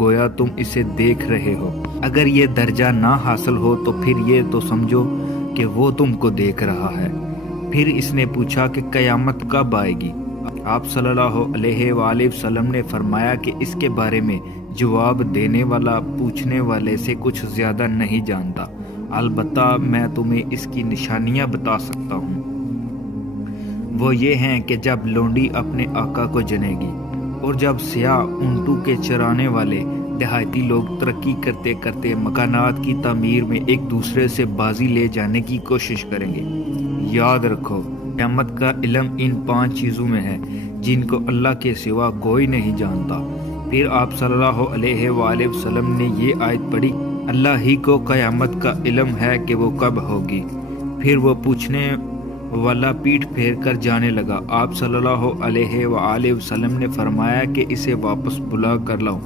گویا تم اسے دیکھ رہے ہو۔ اگر یہ درجہ نہ حاصل ہو تو پھر یہ تو سمجھو کہ وہ تم کو دیکھ رہا ہے۔ پھر اس نے پوچھا کہ قیامت کب آئے گی؟ آپ صلی اللہ علیہ وآلہ وسلم نے فرمایا کہ اس کے بارے میں جواب دینے والا پوچھنے والے سے کچھ زیادہ نہیں جانتا، البتہ میں تمہیں اس کی نشانیاں بتا سکتا ہوں۔ وہ یہ ہیں کہ جب لونڈی اپنے آقا کو جنے گی، اور جب سیاہ اونٹوں کے چرانے والے دیہاتی لوگ ترقی کرتے کرتے مکانات کی تعمیر میں ایک دوسرے سے بازی لے جانے کی کوشش کریں گے۔ یاد رکھو، قیامت کا علم ان 5 چیزوں میں ہے جن کو اللہ کے سوا کوئی نہیں جانتا۔ پھر آپ صلی اللہ علیہ وآلہ وسلم نے یہ آیت پڑھی، اللہ ہی کو قیامت کا علم ہے کہ وہ کب ہوگی۔ پھر وہ پوچھنے والا پیٹھ پھیر کر جانے لگا۔ آپ صلی اللہ علیہ وآلہ وسلم نے فرمایا کہ اسے واپس بلا کر لاؤ۔